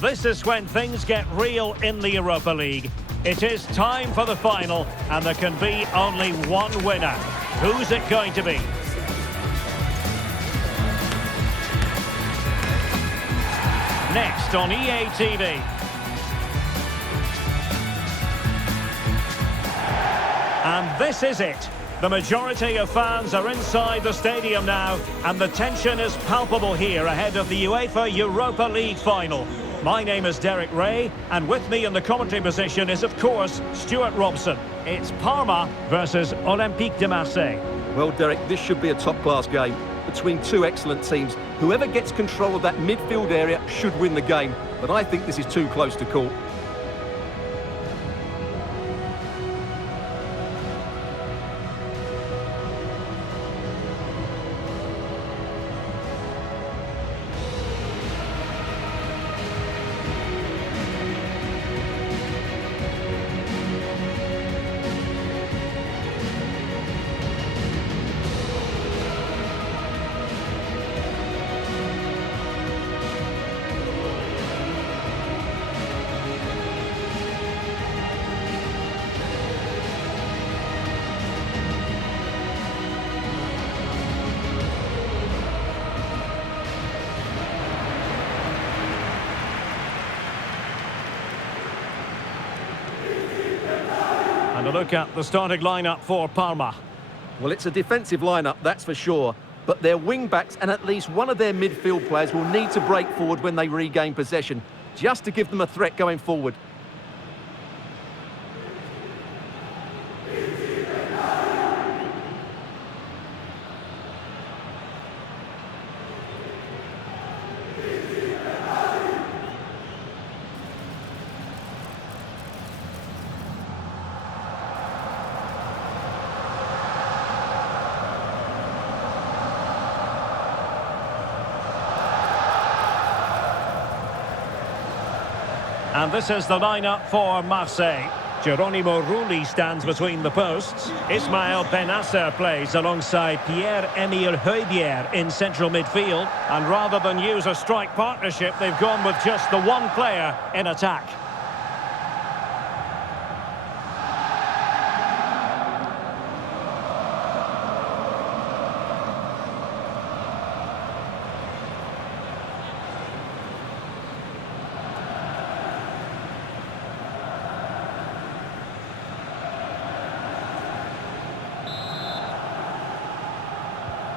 This is when things get real in the Europa League. It is time for the final, and there can be only one winner. Who's it going to be? Next on EA TV. And this is it. The majority of fans are inside the stadium now, and the tension is palpable here ahead of the UEFA Europa League Final. My name is Derek Ray, and with me in the commentary position is, of course, Stuart Robson. It's Parma versus Olympique de Marseille. Well, Derek, this should be a top-class game between two excellent teams. Whoever gets control of that midfield area should win the game, but I think this is too close to call. And a look at the starting lineup for Parma. Well, it's a defensive lineup, that's for sure. But their wing-backs and at least one of their midfield players will need to break forward when they regain possession, just to give them a threat going forward. And this is the lineup for Marseille. Geronimo Rulli stands between the posts. Ismael Benasser plays alongside Pierre-Emile Højbjerg in central midfield. And rather than use a strike partnership, they've gone with just the one player in attack.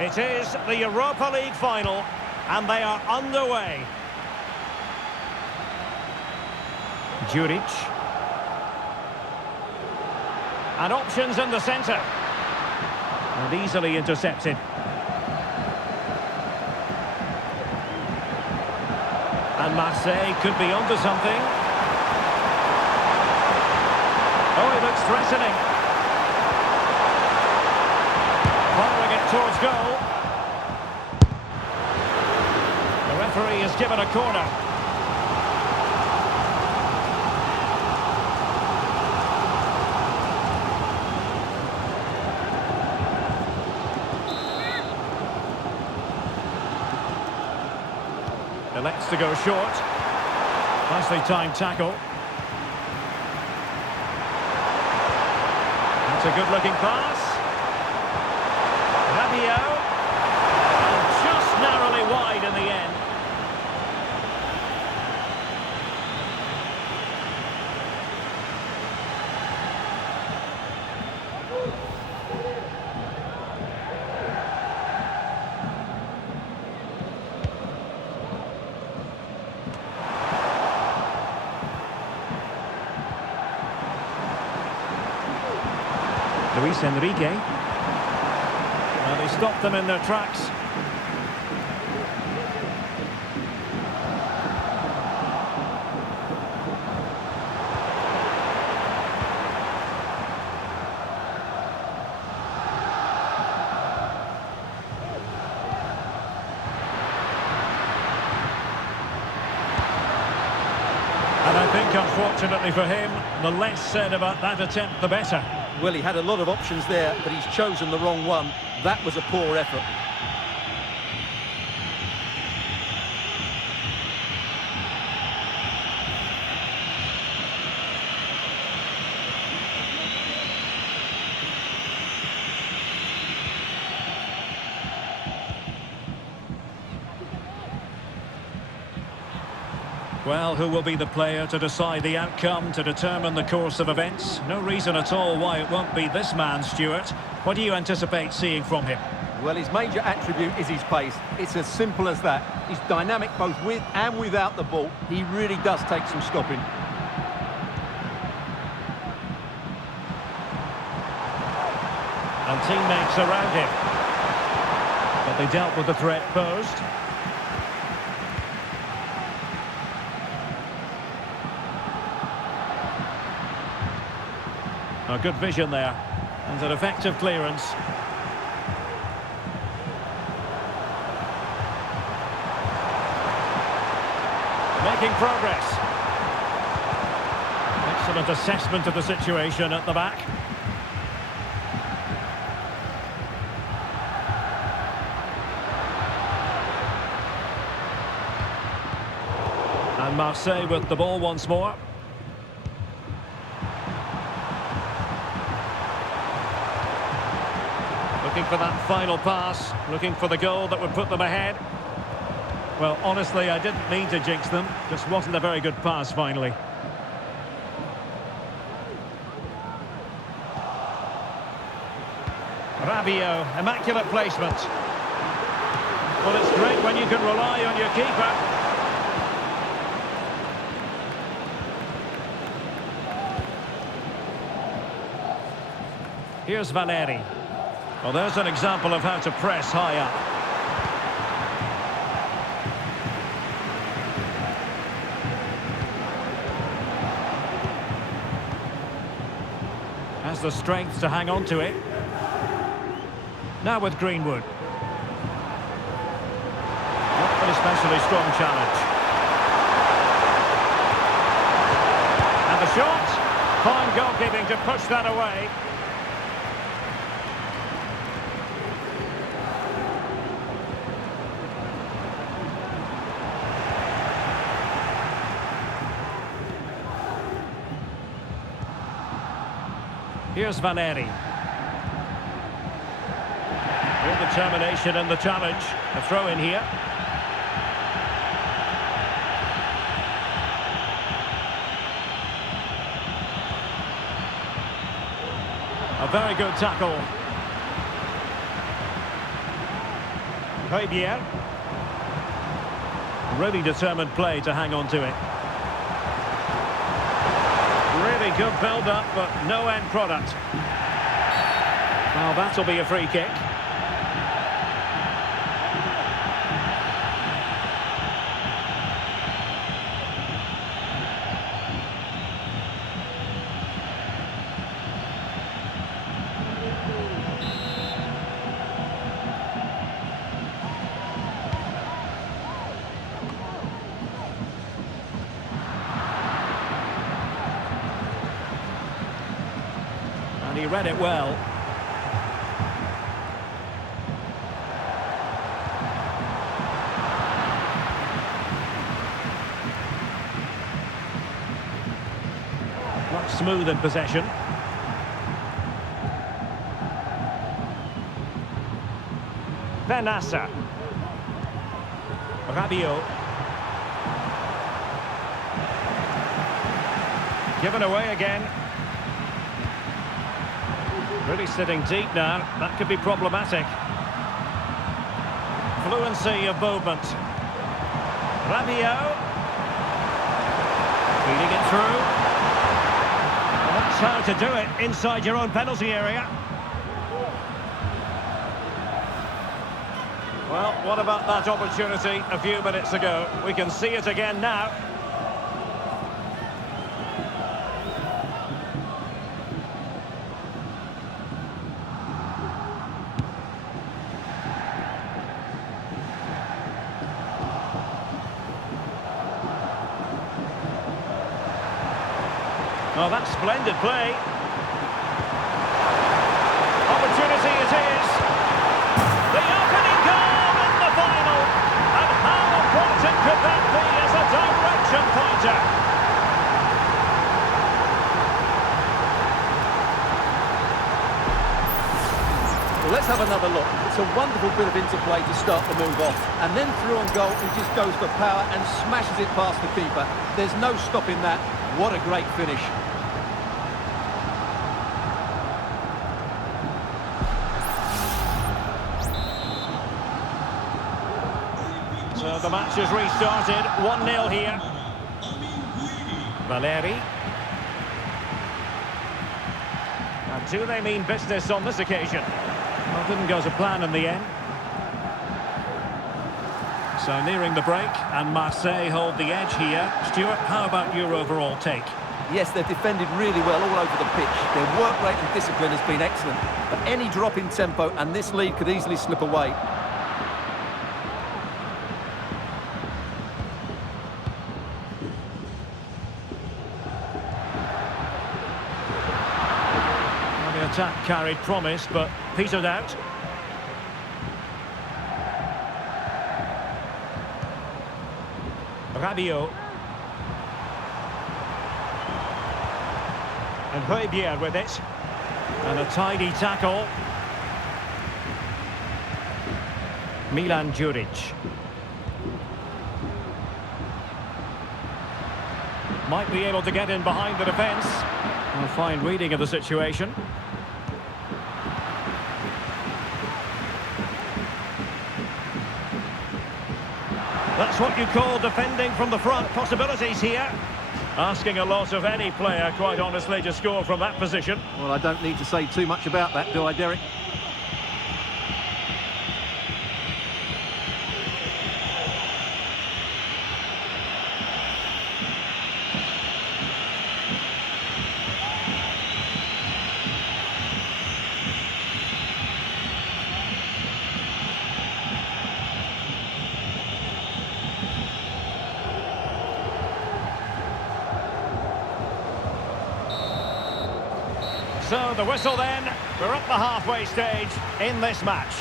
It is the Europa League Final, and they are underway. Juric. And options in the centre. And easily intercepted. And Marseille could be onto something. Oh, it looks threatening. Firing it towards goal. The referee has given a corner. Elects to go short. Nicely timed tackle. That's a good-looking pass. And just narrowly wide in the end. Luis Enrique. They stopped them in their tracks. And I think, unfortunately for him, the less said about that attempt, the better. Well, he had a lot of options there, but he's chosen the wrong one. That was a poor effort. Well, who will be the player to decide the outcome, to determine the course of events? No reason at all why it won't be this man, Stuart. What do you anticipate seeing from him? Well, his major attribute is his pace. It's as simple as that. He's dynamic both with and without the ball. He really does take some stopping. And teammates around him. But they dealt with the threat posed. A good vision there. And an effective clearance. Making progress. Excellent assessment of the situation at the back. And Marseille with the ball once more. Looking for that final pass, looking for the goal that would put them ahead. Well, honestly, I didn't mean to jinx them. Just wasn't a very good pass, finally. Rabiot, immaculate placement. Well, it's great when you can rely on your keeper. Here's Valeri. Well, there's an example of how to press high up. Has the strength to hang on to it. Now with Greenwood. Not an especially strong challenge. And the shot. Fine goalkeeping to push that away. Here's Valeri. Real determination in the challenge. A throw in here. A very good tackle. Javier. Really determined play to hang on to it. Really good build-up, but no end product. Well, that'll be a free kick. And he read it well. Not smooth in possession. Benassa. Rabiot. Given away again. Really sitting deep now. That could be problematic. Fluency of movement. Rabiot. Feeding it through. Well, that's how to do it inside your own penalty area. Well, what about that opportunity a few minutes ago? We can see it again now. Oh, that's splendid play. Opportunity it is. The opening goal in the final. And how important could that be as a direction pointer? Well, let's have another look. It's a wonderful bit of interplay to start the move off. And then through on goal, he just goes for power and smashes it past the keeper. There's no stopping that. What a great finish. So the match has restarted. 1-0 here. Valeri. And do they mean business on this occasion? Well, didn't go to plan in the end. So nearing the break, and Marseille hold the edge here. Stuart, how about your overall take? Yes, they've defended really well all over the pitch. Their work rate and discipline has been excellent. But any drop in tempo and this lead could easily slip away. The attack carried promise, but petered out. Rabiot. And Højbjerg with it. And a tidy tackle. Milan Djuric. Might be able to get in behind the defence. A fine reading of the situation. That's what you call defending from the front. Possibilities here. Asking a lot of any player, quite honestly, to score from that position. Well, I don't need to say too much about that, do I, Derek? So the whistle then, we're at the halfway stage in this match.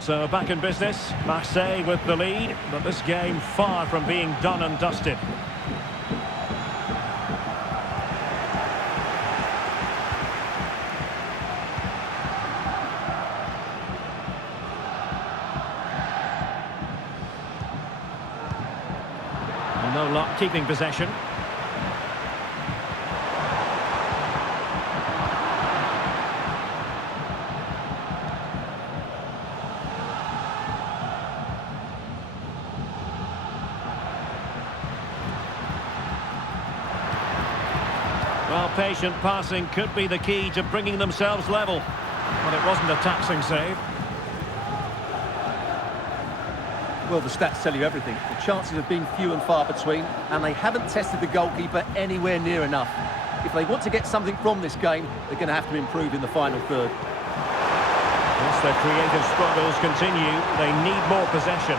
So back in business, Marseille with the lead, but this game far from being done and dusted. And no luck keeping possession. Well, patient passing could be the key to bringing themselves level. But it wasn't a taxing save. Well, the stats tell you everything. The chances have been few and far between, and they haven't tested the goalkeeper anywhere near enough. If they want to get something from this game, they're going to have to improve in the final third. As their creative struggles continue, they need more possession.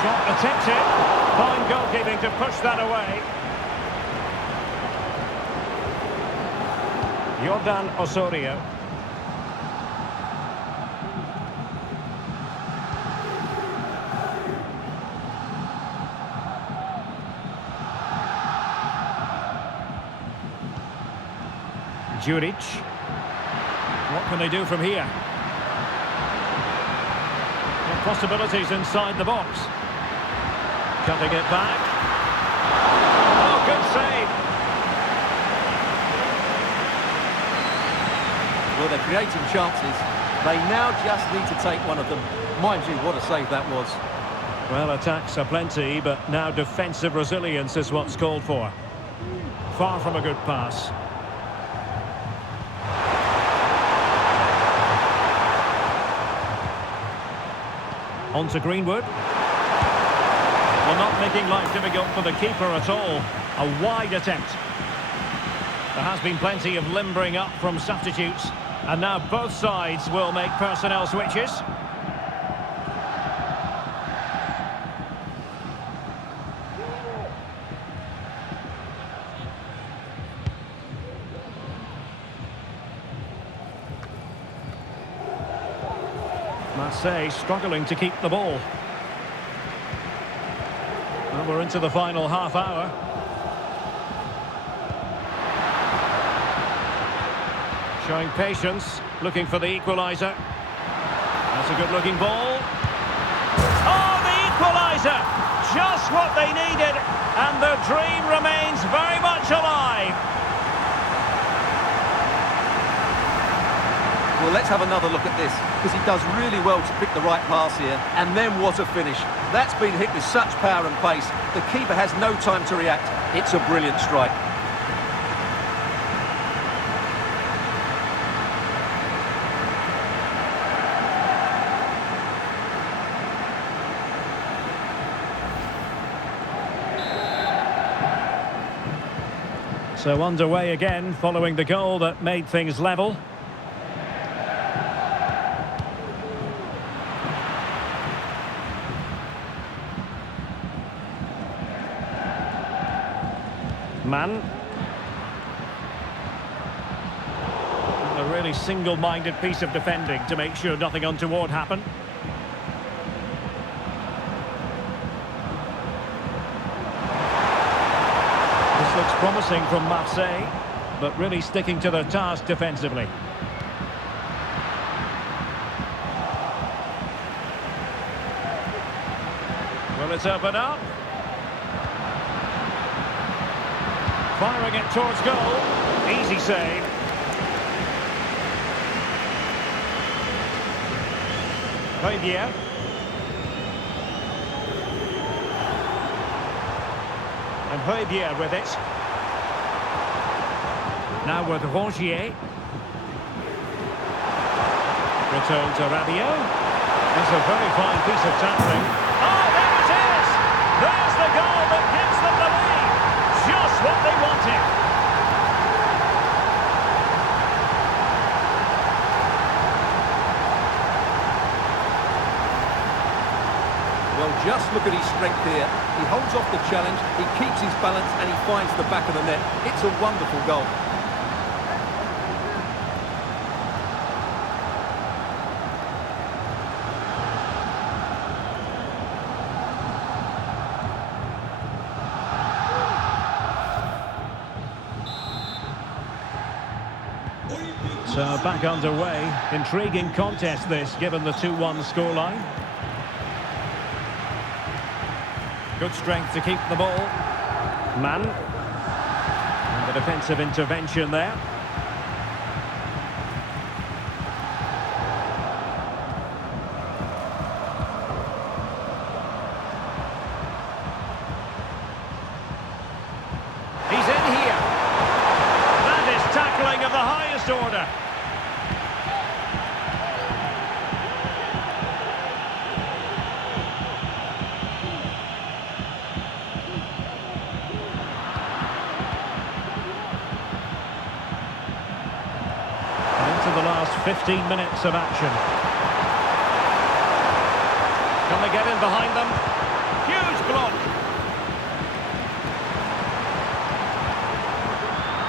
Shot attempted. Fine goalkeeping to push that away. Jordan Osorio. Djuric. What can they do from here? Well, possibilities inside the box. Cutting it back. Oh, good save. Well, they're creating chances. They now just need to take one of them. Mind you, what a save that was. Well, attacks are plenty, but now defensive resilience is what's called for. Far from a good pass. On to Greenwood. Well, not making life difficult for the keeper at all. A wide attempt. There has been plenty of limbering up from substitutes. And now both sides will make personnel switches. Marseille struggling to keep the ball. Well, we're into the final half hour. Showing patience, looking for the equaliser. That's a good-looking ball. Oh, the equaliser! Just what they needed, and the dream remains very much alive. Well, let's have another look at this, because he does really well to pick the right pass here. And then what a finish. That's been hit with such power and pace. The keeper has no time to react. It's a brilliant strike. So underway again, following the goal that made things level. Man. A really single-minded piece of defending to make sure nothing untoward happened. This looks promising from Marseille, but really sticking to their task defensively. Will it open up? Firing it towards goal. Easy save. Relive. And Relive with it. Now with Rongier. Return to Rabiot. It's a very fine piece of tackling. Oh, there it is! There's the goal that gives them the lead. Just what they wanted. Well, just look at his strength here. He holds off the challenge, he keeps his balance, and he finds the back of the net. It's a wonderful goal. So back underway. Intriguing contest this, given the 2-1 scoreline. Good strength to keep the ball. Man. And the defensive intervention there. He's in here. That is tackling of the highest order. The last 15 minutes of action. Can they get in behind them? Huge block.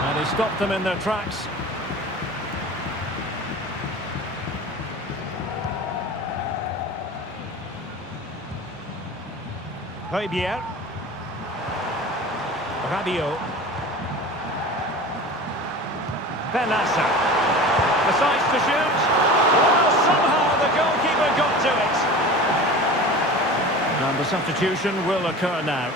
And he stopped them in their tracks. Relive. Rabiot. Benassa. Decides to shoot. Well, somehow the goalkeeper got to it. And the substitution will occur now.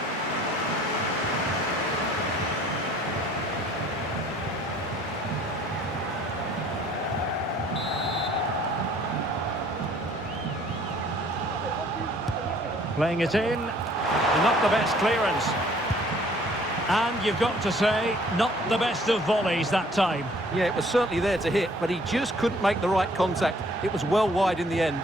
Playing it in. Not the best clearance. And you've got to say, not the best of volleys that time. Yeah, it was certainly there to hit, but he just couldn't make the right contact. It was well wide in the end.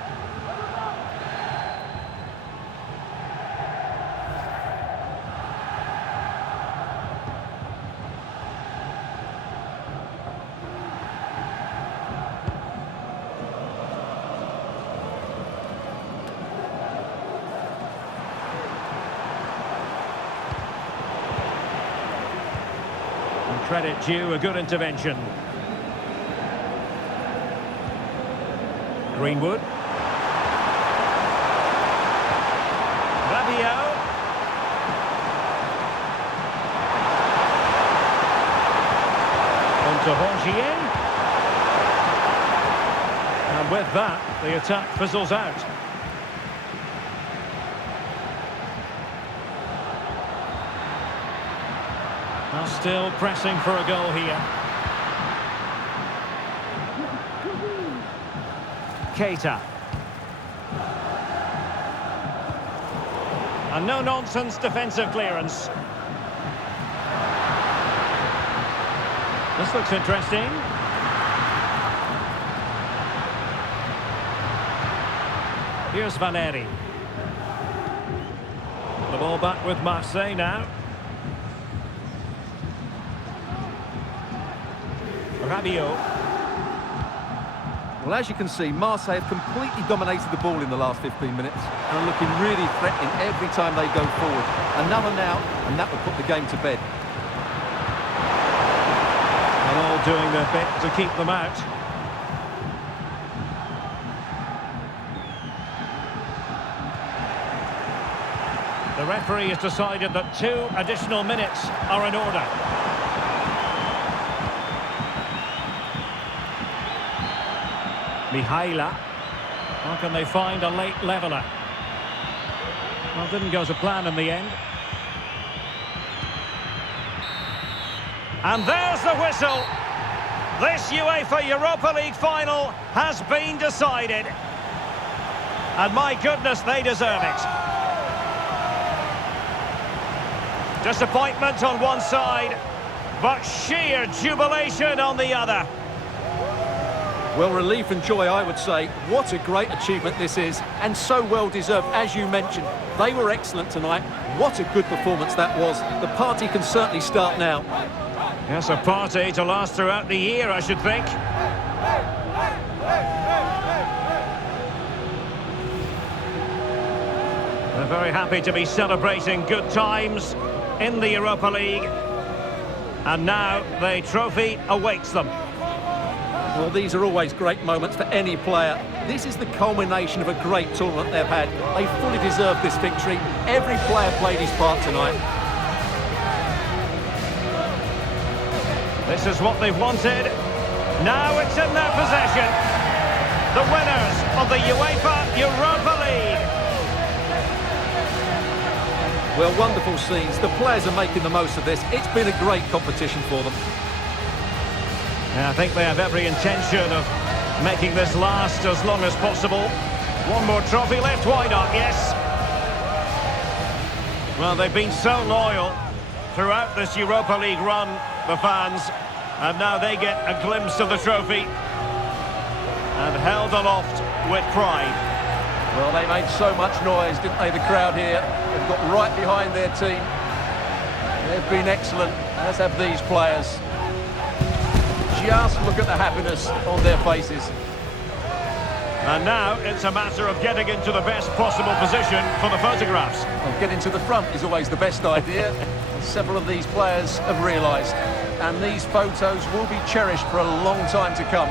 Credit due, a good intervention. Greenwood. Rabiot. On to Rongier. And with that, the attack fizzles out. Now still pressing for a goal here. Keita. A no-nonsense defensive clearance. This looks interesting. Here's Valeri. The ball back with Marseille now. Rabiot. Well, as you can see, Marseille have completely dominated the ball in the last 15 minutes and are looking really threatening every time they go forward. Another now, and that would put the game to bed. And all doing their bit to keep them out. The referee has decided that 2 additional minutes are in order. Mihaila. How can they find a late leveller? Well, didn't go to plan in the end. And there's the whistle. This UEFA Europa League Final has been decided. And my goodness, they deserve it. Disappointment on one side, but sheer jubilation on the other. Well, relief and joy, I would say. What a great achievement this is, and so well deserved, as you mentioned. They were excellent tonight. What a good performance that was. The party can certainly start now. Yes, a party to last throughout the year, I should think. They're very happy to be celebrating good times in the Europa League. And now the trophy awaits them. Well, these are always great moments for any player. This is the culmination of a great tournament they've had. They fully deserve this victory. Every player played his part tonight. This is what they've wanted. Now it's in their possession. The winners of the UEFA Europa League. Well, wonderful scenes. The players are making the most of this. It's been a great competition for them. Yeah, I think they have every intention of making this last as long as possible. One more trophy left, why not? Yes. Well, they've been so loyal throughout this Europa League run, the fans, and now they get a glimpse of the trophy and held aloft with pride. Well, they made so much noise, didn't they, the crowd here? They've got right behind their team. They've been excellent, as have these players. Just look at the happiness on their faces. And now it's a matter of getting into the best possible position for the photographs. Well, getting to the front is always the best idea. Several of these players have realised. And these photos will be cherished for a long time to come.